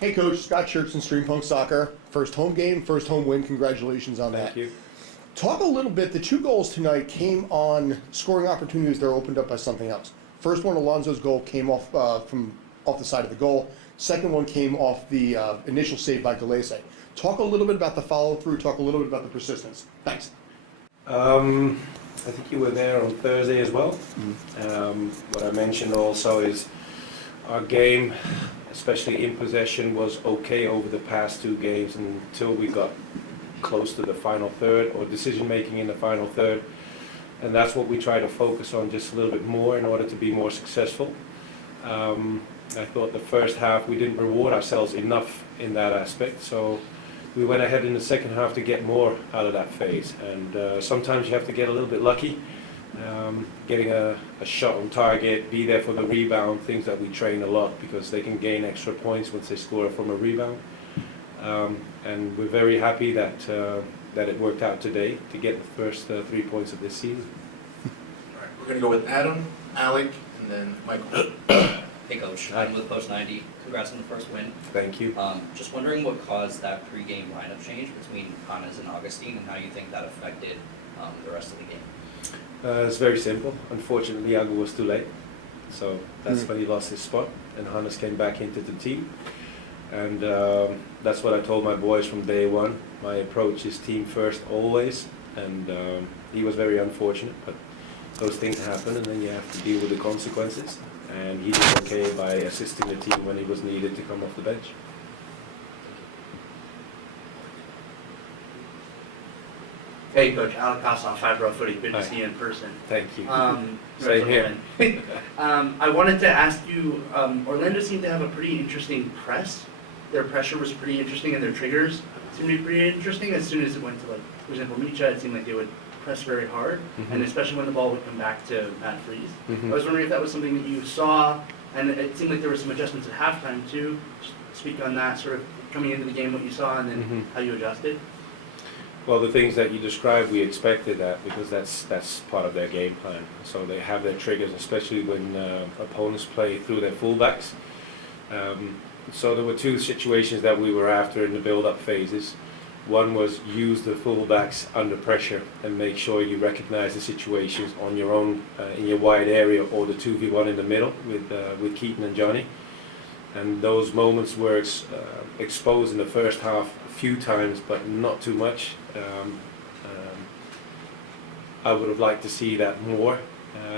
Hey Coach, Scott Schertzen, Stream Punk Soccer. First home game, first home win. Congratulations on that. Thank you. Talk a little bit, the 2 goals tonight came on scoring opportunities that are opened up by something else. First one, Alonso's goal, came off the side of the goal. Second one came off the initial save by Galese. Talk a little bit about the follow-through, talk a little bit about the persistence. Thanks. I think you were there on Thursday as well. What I mentioned also is our game, especially in possession, was okay over the past 2 games until we got close to the final third or decision making in the final third, and that's what we try to focus on just a little bit more in order to be more successful. I thought the first half we didn't reward ourselves enough in that aspect, so we went ahead in the second half to get more out of that phase, and sometimes you have to get a little bit lucky, getting a shot on target, be there for the rebound, things that we train a lot because they can gain extra points once they score from a rebound. And we're very happy that it worked out today to get the first 3 points of this season. All right, we're going to go with Adam, Alec, and then Michael. Hey Coach, I'm with Post 90. Congrats on the first win. Thank you. Just wondering what caused that pre-game lineup change between Hannes and Augustine and how you think that affected the rest of the game. It's very simple. Unfortunately, Iago was too late. So that's when he lost his spot and Hannes came back into the team. And that's what I told my boys from day one. My approach is team first always, and he was very unfortunate, but those things happen and then you have to deal with the consequences. And he did okay by assisting the team when he was needed to come off the bench. Hey Coach, Alec Kossoff, 5 Row Footy, good to Hi. see you in person. Thank you. Same here. I wanted to ask you, Orlando seemed to have a pretty interesting press. Their pressure was pretty interesting and their triggers seemed to be pretty interesting. As soon as it went to, like, for example, Micha, it seemed like they would press very hard, and especially when the ball would come back to Matt Freese. I was wondering if that was something that you saw, and it seemed like there were some adjustments at halftime too. Just speak on that, sort of coming into the game, what you saw, and then how you adjusted. Well, the things that you described, we expected that because that's part of their game plan. So they have their triggers, especially when opponents play through their fullbacks. So there were 2 situations that we were after in the build-up phases. One was use the fullbacks under pressure and make sure you recognize the situations on your own in your wide area or the 2v1 in the middle with Keaton and Johnny. And those moments were exposed in the first half a few times, but not too much. I would have liked to see that more,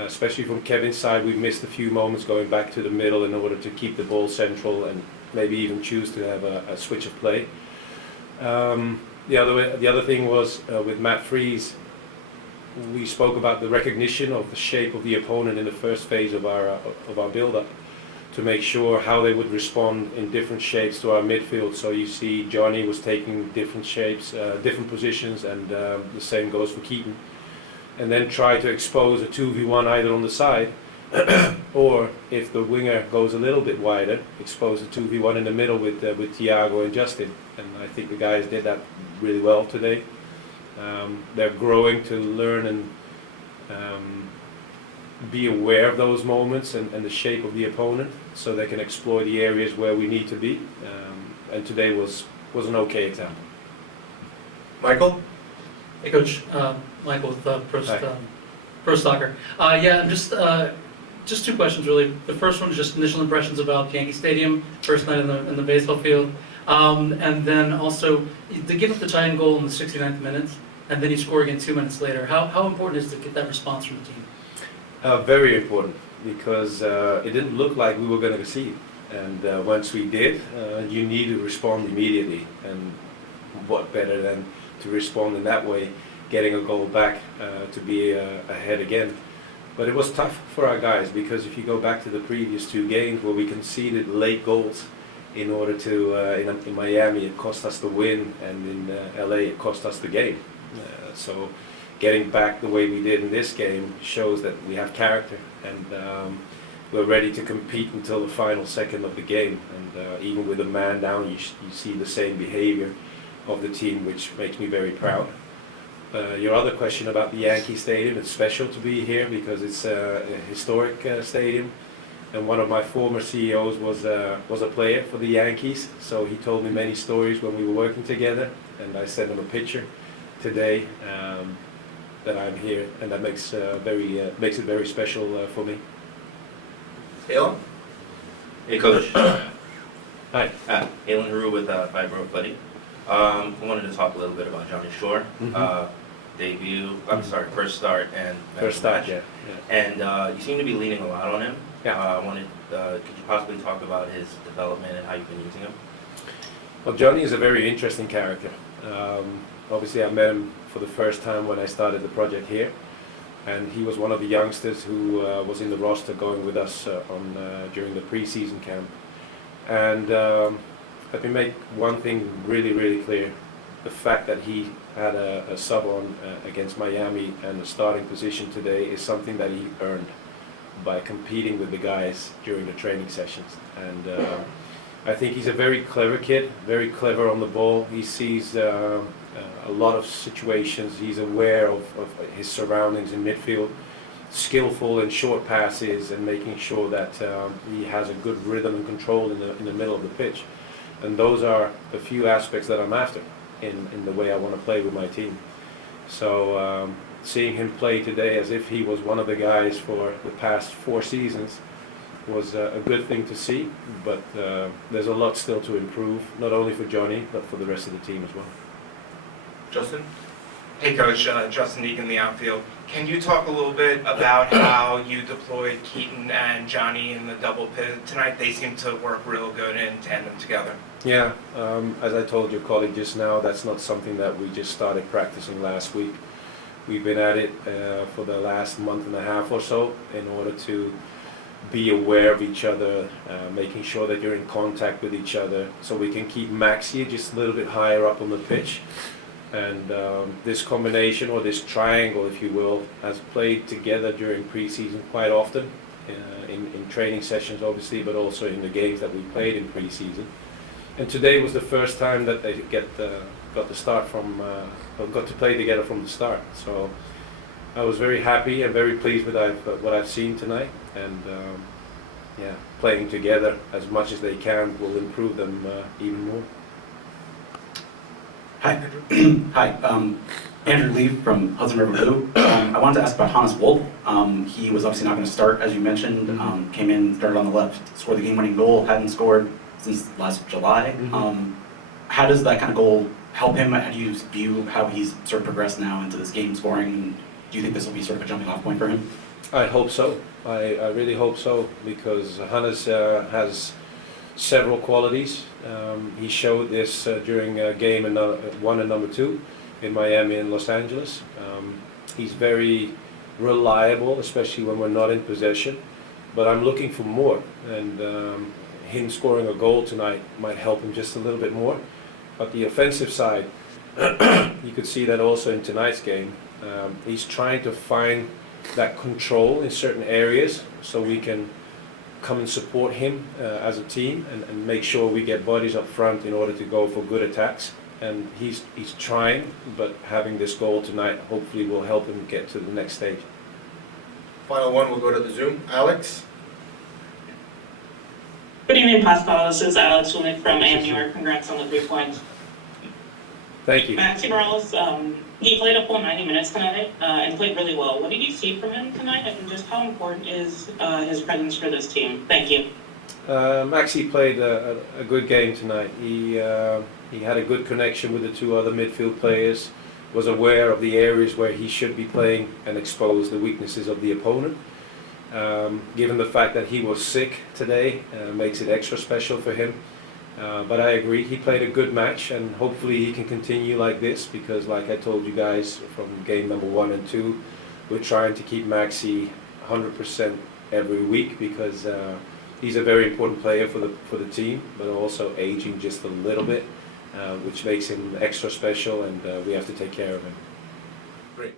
especially from Kevin's side. We missed a few moments going back to the middle in order to keep the ball central and maybe even choose to have a switch of play. The other thing was with Matt Freese, we spoke about the recognition of the shape of the opponent in the first phase of our build-up to make sure how they would respond in different shapes to our midfield. So you see Johnny was taking different shapes, different positions, and the same goes for Keaton. And then try to expose a 2v1 either on the side or if the winger goes a little bit wider, expose a 2v1 in the middle with Thiago and Justin. And I think the guys did that really well today. They're growing to learn and be aware of those moments and the shape of the opponent so they can exploit the areas where we need to be. And today was an okay example. Michael? Hey Coach, Michael with Pro Soccer. Yeah, just 2 questions really. The first one is just initial impressions about Yankee Stadium, first night in the baseball field. And then also, to give up the tying goal in the 69th minute, and then you score again 2 minutes later. How important is it to get that response from the team? Very important, because it didn't look like we were going to receive. And once we did, you need to respond immediately. And what better than to respond in that way, getting a goal back to be ahead again. But it was tough for our guys, because if you go back to the previous 2 games where we conceded late goals in order to, in Miami it cost us the win, and in LA it cost us the game. So getting back the way we did in this game shows that we have character, and we're ready to compete until the final second of the game. And even with a man down, you see the same behavior of the team, which makes me very proud. Your other question about the Yankee Stadium, it's special to be here because it's a historic stadium. And one of my former CEOs was a player for the Yankees, so he told me many stories when we were working together, and I sent him a picture today that I'm here, and that makes makes it very special for me. Taylor? Hey, Coach. Hi. Alan Haru with Fibro Buddy. I wanted to talk a little bit about Johnny Shore. Mhm. Debut, I'm sorry, first start and First start, match. yeah. And you seem to be leaning a lot on him. Yeah. Could you possibly talk about his development and how you've been using him? Well, Johnny is a very interesting character. Obviously, I met him for the first time when I started the project here, and he was one of the youngsters who was in the roster going with us during the preseason camp. And let me make one thing really, really clear. The fact that he had a sub on against Miami and a starting position today is something that he earned by competing with the guys during the training sessions. And I think he's a very clever kid, very clever on the ball. He sees a lot of situations. He's aware of his surroundings in midfield, skillful in short passes and making sure that he has a good rhythm and control in the middle of the pitch. And those are the few aspects that I'm after in the way I want to play with my team. So seeing him play today as if he was one of the guys for the past 4 seasons was a good thing to see, but there's a lot still to improve, not only for Johnny, but for the rest of the team as well. Justin? Hey Coach, Justin Egan, the outfield. Can you talk a little bit about how you deployed Keaton and Johnny in the double pivot tonight? They seem to work real good in tandem together. Yeah, as I told your colleague just now, that's not something that we just started practicing last week. We've been at it for the last month and a half or so in order to be aware of each other, making sure that you're in contact with each other so we can keep Maxi just a little bit higher up on the pitch. And this combination, or this triangle if you will, has played together during preseason quite often, in training sessions obviously, but also in the games that we played in preseason. And today was the first time that they got to start from, got to play together from the start. So I was very happy and very pleased with what I've seen tonight, and yeah, playing together as much as they can will improve them even more. Hi. Hi. Andrew Lee from Hudson River Blue. I wanted to ask about Hannes Wolf. He was obviously not going to start, as you mentioned. Came in, started on the left, scored the game-winning goal, hadn't scored since last July. How does that kind of goal help him? How do you view how he's sort of progressed now into this game scoring? And do you think this will be sort of a jumping-off point for him? I hope so. I really hope so, because Hannes has several qualities. He showed this during game 1 and number 2 in Miami and Los Angeles. He's very reliable, especially when we're not in possession, but I'm looking for more, and him scoring a goal tonight might help him just a little bit more. But the offensive side, you could see that also in tonight's game. He's trying to find that control in certain areas so we can come and support him as a team and make sure we get bodies up front in order to go for good attacks. And he's trying, but having this goal tonight hopefully will help him get to the next stage. Final one, we'll go to the Zoom. Alex? Good evening, Pascal. This is Alex Wilnick from AM New York. Congrats on the 3 points. Thank you. Maxi Morales, he played a full 90 minutes tonight and played really well. What did you see from him tonight, and just how important is his presence for this team? Thank you. Maxi played a good game tonight. He had a good connection with the 2 other midfield players, was aware of the areas where he should be playing and expose the weaknesses of the opponent. Given the fact that he was sick today, makes it extra special for him. But I agree, he played a good match, and hopefully he can continue like this, because like I told you guys from game number 1 and 2, we're trying to keep Maxi 100% every week, because he's a very important player for the team, but also aging just a little bit, which makes him extra special, and we have to take care of him. Great.